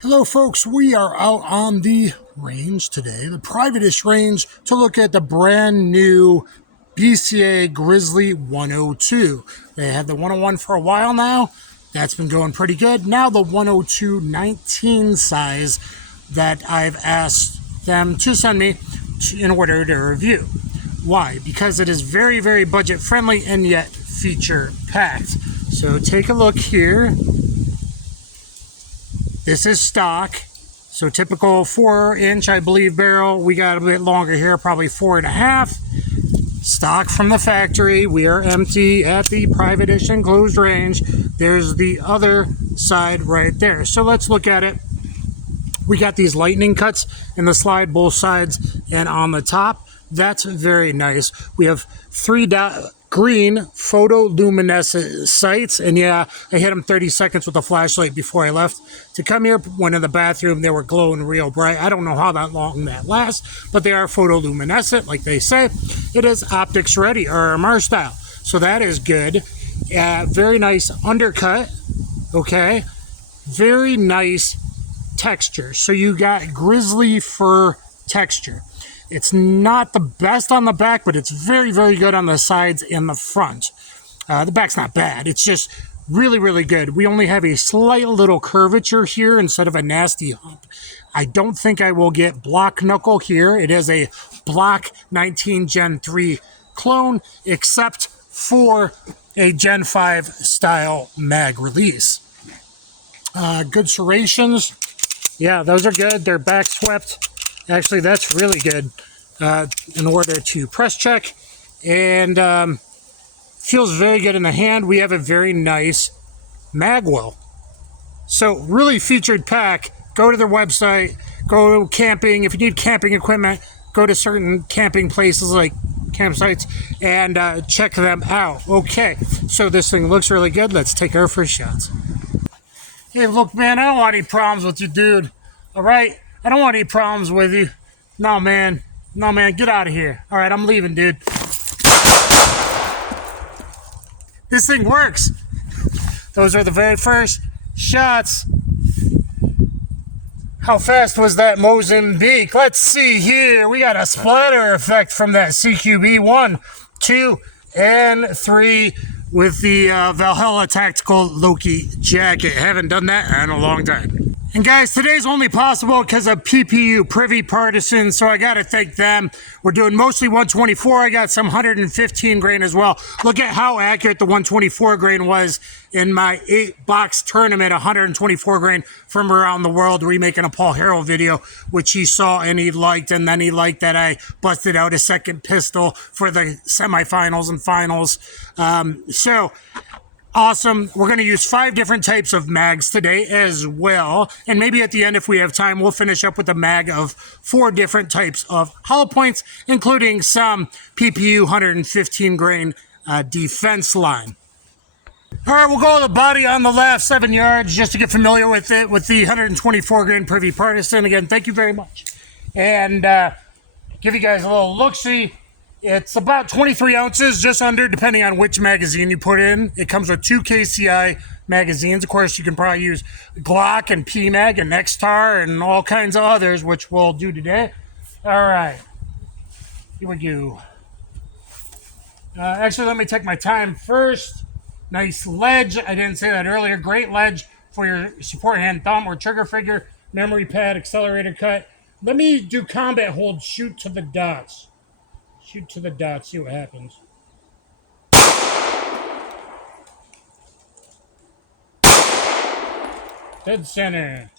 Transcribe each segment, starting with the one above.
Hello folks, we are out on the range today, the private-ish range, to look at the brand new BCA GRIZZLY 102. They had the 101 for a while now. That's been going pretty good. Now the 102 19 size that I've asked them to send me in order to review. Why? Because it is very, very budget friendly and yet feature packed. So take a look here. This is stock, so typical 4-inch, I believe, barrel. We got a bit longer here, probably 4.5. Stock from the factory. We are empty at the private-ish enclosed range. There's the other side right there. So let's look at it. We got these lightning cuts in the slide, both sides and on the top. That's very nice. We have 3-dot green photoluminescent sights, and yeah, I hit them 30 seconds with a flashlight before I left to come here. Went in the bathroom, they were glowing real bright. I don't know how that long that lasts, but they are photoluminescent, like they say. It is optics ready, or Marshal style, so that is good. Very nice undercut. Okay, very nice texture. So you got grizzly fur texture. It's not the best on the back, but it's very, very good on the sides and the front. The back's not bad. It's just really, really good. We only have a slight little curvature here instead of a nasty hump. I don't think I will get block knuckle here. It is a block 19 Gen 3 clone, except for a Gen 5 style mag release. Good serrations. Yeah, those are good. They're back swept. Actually, that's really good in order to press check, and feels very good in the hand. We have a very nice mag well. So really featured pack. Go to their website, go camping. If you need camping equipment, go to certain camping places like campsites and check them out. Okay, so this thing looks really good. Let's take our first shots. Hey, look, man, I don't want any problems with you, dude. All right? I don't want any problems with you. No, man. No, man. Get out of here. All right, I'm leaving, dude. This thing works. Those are the very first shots. How fast was that Mozambique? Let's see here. We got a splatter effect from that CQB 1, 2, and 3 with the Valhalla Tactical Loki jacket. Haven't done that in a long time. And guys, today's only possible because of PPU, Privy Partisan, so I got to thank them. We're doing mostly 124. I got some 115 grain as well. Look at how accurate the 124 grain was in my 8-box tournament, 124 grain from around the world, remaking a Paul Harrell video, which he saw and he liked, and then he liked that I busted out a second pistol for the semifinals and finals. So awesome. We're going to use 5 different types of mags today as well. And maybe at the end, if we have time, we'll finish up with a mag of 4 different types of hollow points, including some PPU 115 grain defense line. All right, we'll go with the body on the left, 7 yards, just to get familiar with it, with the 124 grain Privy Partisan. Again, thank you very much. And give you guys a little look-see. It's about 23 ounces, just under, depending on which magazine you put in. It comes with 2 KCI magazines. Of course, you can probably use Glock and PMag and Nextar and all kinds of others, which we'll do today. All right. Here we go. Actually, let me take my time first. Nice ledge. I didn't say that earlier. Great ledge for your support hand, thumb, or trigger finger. Memory pad, accelerator cut. Let me do combat hold, shoot to the dots. Shoot to the dot, see what happens. Dead center.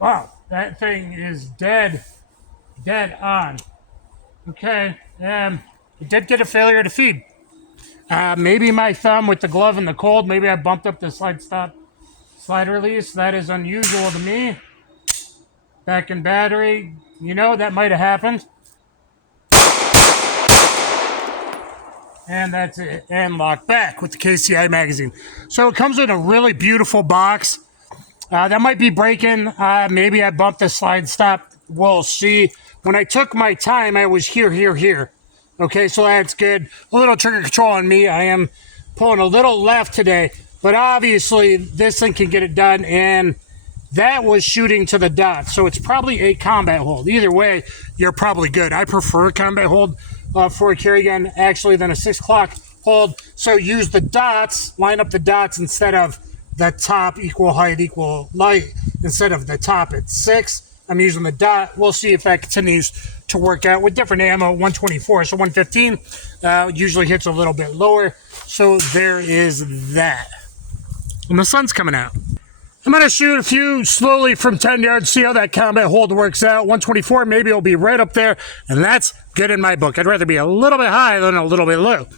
Wow, that thing is dead on. Okay, it did get a failure to feed. Maybe my thumb with the glove in the cold, maybe I bumped up the slide release. That is unusual to me. Back in battery, you know, that might have happened. And that's it, and locked back with the KCI magazine. So it comes in a really beautiful box. That might be breaking. Maybe I bumped the slide stop. We'll see. When I took my time, I was here. Okay, so that's good. A little trigger control on me. I am pulling a little left today, but obviously this thing can get it done, and that was shooting to the dot, so it's probably a combat hold. Either way, you're probably good. I prefer combat hold for a carry gun, actually, than a 6 o'clock hold. So use the dots, line up the dots instead of the top, equal height, equal light, instead of the top at 6. I'm using the dot. We'll see if that continues to work out with different ammo. 124, so 115 usually hits a little bit lower. So there is that. And the sun's coming out. I'm going to shoot a few slowly from 10 yards, see how that combat hold works out. 124, maybe it'll be right up there, and that's good in my book. I'd rather be a little bit high than a little bit low.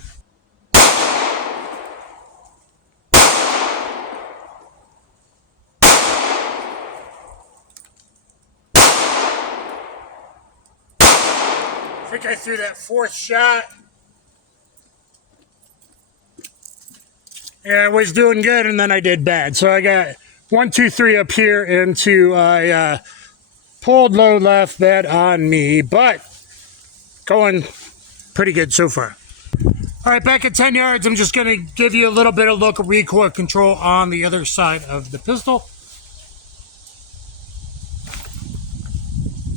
I think I threw that 4th shot. Yeah, I was doing good, and then I did bad. So I got 1, 2, 3 up here into I pulled low left, that on me, but going pretty good so far. All right, back at 10 yards, I'm just going to give you a little bit of local recoil control on the other side of the pistol.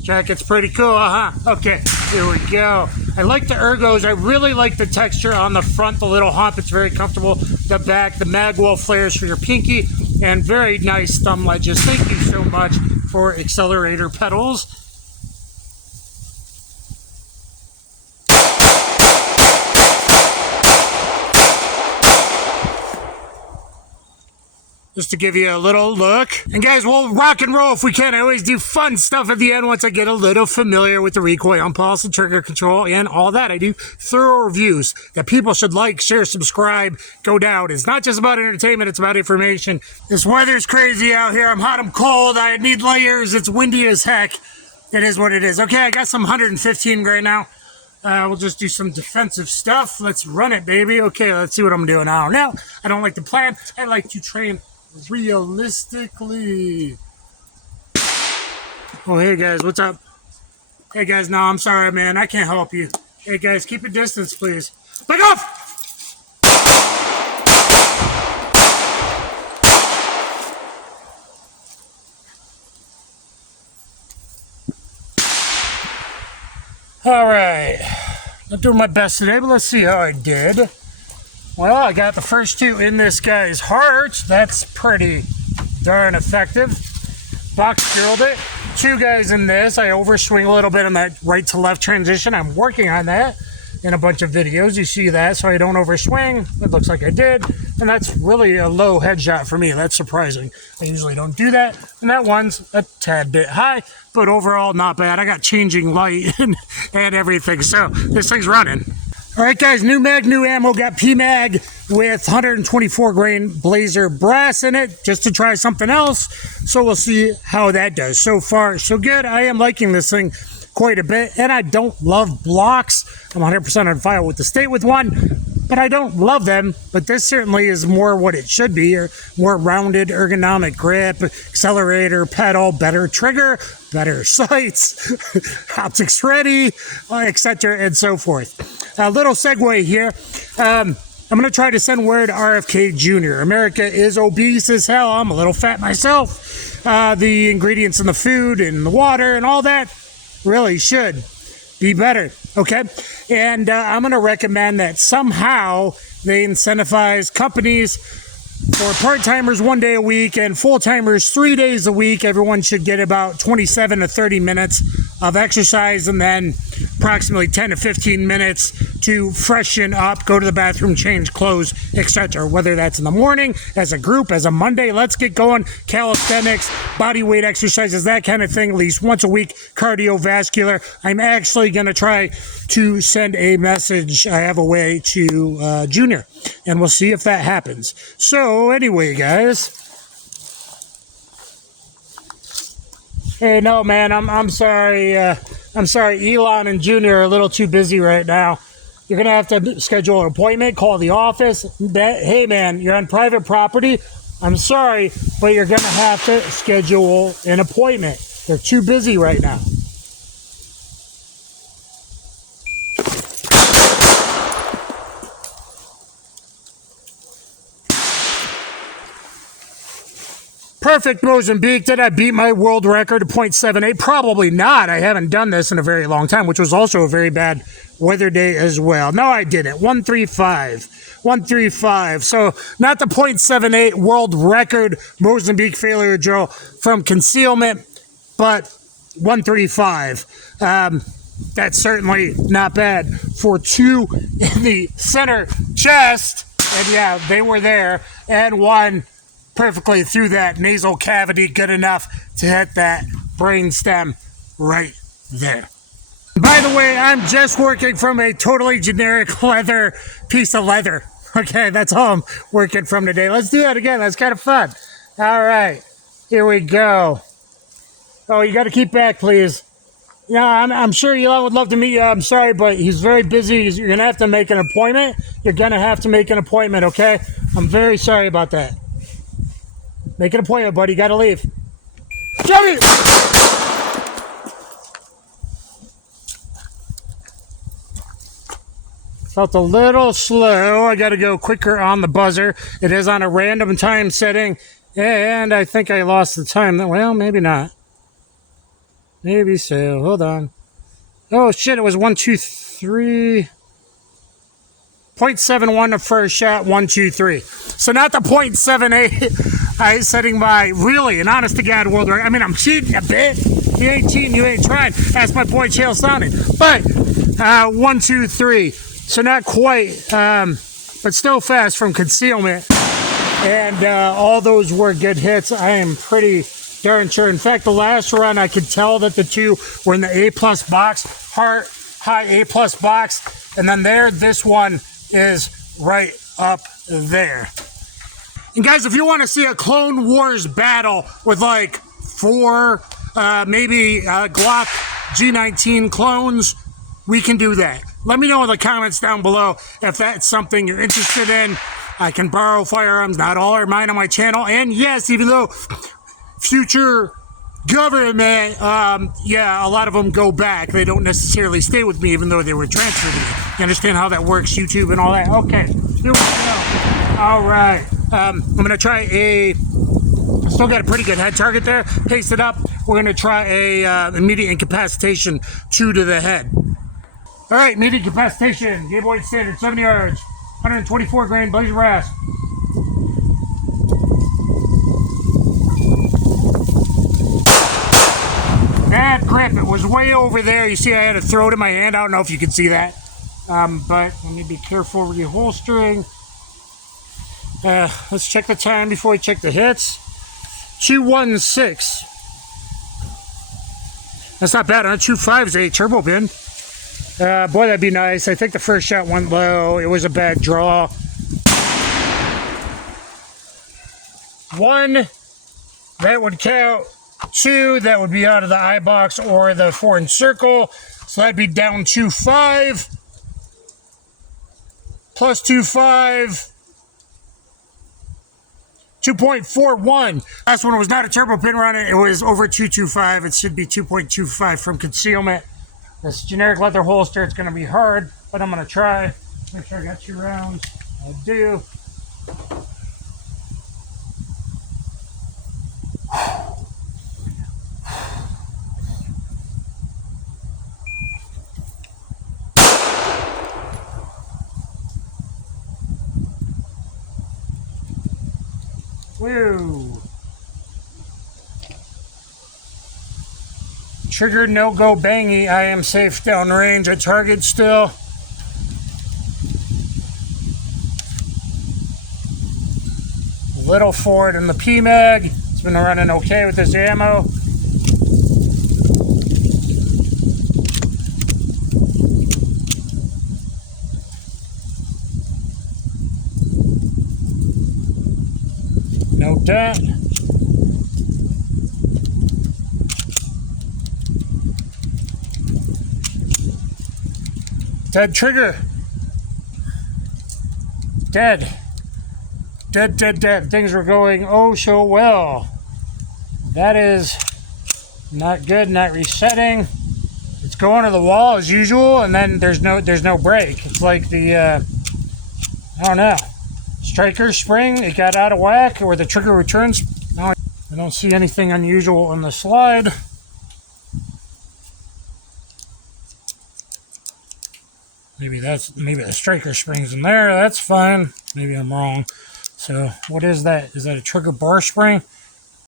Jacket's pretty cool, Okay, here we go. I like the ergos. I really like the texture on the front, the little hump. It's very comfortable. The back, the magwell flares for your pinky, and very nice thumb ledges. Thank you so much for accelerator pedals. Just to give you a little look. And guys, we'll rock and roll if we can. I always do fun stuff at the end once I get a little familiar with the recoil, pulse, and trigger control, and all that. I do thorough reviews that people should like, share, subscribe, go down. It's not just about entertainment, it's about information. This weather's crazy out here. I'm hot, I'm cold, I need layers, it's windy as heck. It is what it is. Okay, I got some 115 right now. We'll just do some defensive stuff. Let's run it, baby. Okay, let's see what I'm doing. I don't know. I don't like to plan. I like to train realistically. Oh, hey guys, what's up? Hey guys, no, I'm sorry, man. I can't help you. Hey guys, keep your distance, please. Back off! All right. Not doing my best today, but let's see how I did. Well, I got the first 2 in this guy's heart. That's pretty darn effective. Box drilled it. 2 guys in this. I overswing a little bit on that right to left transition. I'm working on that in a bunch of videos. You see that, so I don't overswing. It looks like I did. And that's really a low headshot for me. That's surprising. I usually don't do that. And that one's a tad bit high, but overall not bad. I got changing light and everything, so this thing's running. All right, guys, new mag, new ammo. Got PMag with 124 grain Blazer brass in it, just to try something else. So we'll see how that does. So far, so good. I am liking this thing quite a bit, and I don't love blocks. I'm 100% on file with the state with one, but I don't love them. But this certainly is more what it should be, or more rounded ergonomic grip, accelerator, pedal, better trigger, better sights, optics ready, etc. and so forth. A little segue here. I'm going to try to send word to RFK Jr. America is obese as hell. I'm a little fat myself. The ingredients in the food and the water and all that really should be better, okay? And I'm going to recommend that somehow they incentivize companies for part-timers 1 day a week and full-timers 3 days a week. Everyone should get about 27 to 30 minutes of exercise, and then approximately 10 to 15 minutes to freshen up, go to the bathroom, change clothes, etc. Whether that's in the morning, as a group, as a Monday, let's get going. Calisthenics, body weight exercises, that kind of thing, at least once a week. Cardiovascular. I'm actually going to try to send a message. I have a way to Junior, and we'll see if that happens. So anyway, guys. Hey, no, man, I'm sorry. I'm sorry, Elon and Junior are a little too busy right now. You're going to have to schedule an appointment, call the office. Hey, man, you're on private property. I'm sorry, but you're going to have to schedule an appointment. They're too busy right now. Perfect, Mozambique. Did I beat my world record of .78? Probably not. I haven't done this in a very long time, which was also a very bad weather day as well. No, I didn't. 135. 135. So not the .78 world record Mozambique failure drill from concealment, but 135. That's certainly not bad for two in the center chest. And yeah, they were there. And one perfectly through that nasal cavity, good enough to hit that brain stem right there. By the way, I'm just working from a totally generic leather piece of leather. Okay, that's all I'm working from today. Let's do that again. That's kind of fun. All right, here we go. Oh, you got to keep back, please. Yeah, I'm sure Eli would love to meet you. I'm sorry, but he's very busy. You're going to have to make an appointment. You're going to have to make an appointment, okay? I'm very sorry about that. Make an appointment, buddy. You gotta leave. Jody! Felt a little slow. I gotta go quicker on the buzzer. It is on a random time setting, and I think I lost the time. Well, maybe not. Maybe so. Hold on. Oh, shit. It was 1, 2, 3. .71 the first shot. 1, 2, 3. So not the .78. I was setting my really an honest to God world record. I mean, I'm cheating a bit. You ain't cheating, you ain't trying. That's my boy Chael sounding. But 1, 2, 3. So not quite, but still fast from concealment. And all those were good hits. I am pretty darn sure. In fact, the last run, I could tell that the two were in the A+ box, high A+ box. And then this one is right up there. And guys, if you want to see a Clone Wars battle with like 4, maybe Glock G19 clones, we can do that. Let me know in the comments down below if that's something you're interested in. I can borrow firearms. Not all are mine on my channel. And yes, even though future government, yeah, a lot of them go back. They don't necessarily stay with me, even though they were transferred to me. You understand how that works, YouTube and all that? Okay, here we go. All right. I'm going to try still got a pretty good head target there. Paste it up. We're going to try a immediate incapacitation 2 to the head. All right, immediate incapacitation. Game Boy standard, 70 yards, 124 grain, blaze rasp. Bad grip. It was way over there. You see I had to throw it in my hand. I don't know if you can see that. But let me be careful reholstering. Let's check the time before we check the hits. 216. That's not bad. 2.5 is a turbo bin. Boy, that'd be nice. I think the first shot went low. It was a bad draw. 1, that would count. 2, that would be out of the eye box or the 4-inch circle. So that'd be down 2.5. Plus 2.5. 2.41. Last one was not a turbo pin run. It was over 2.25. It should be 2.25 from concealment. This generic leather holster, it's going to be hard, but I'm going to try. Make sure I got 2 rounds. I do. Woo. Trigger no go bangy. I am safe downrange. I target still. Little forward in the PMAG. It's been running okay with this ammo. No dent. Dead trigger. Dead. Dead. Things were going oh so well. That is not good, not resetting. It's going to the wall as usual, and then there's no break. It's like the, I don't know, striker spring, it got out of whack, or the trigger returns. No, I don't see anything unusual on the slide. Maybe the striker spring's in there. That's fine. Maybe I'm wrong. So what is that? Is that a trigger bar spring?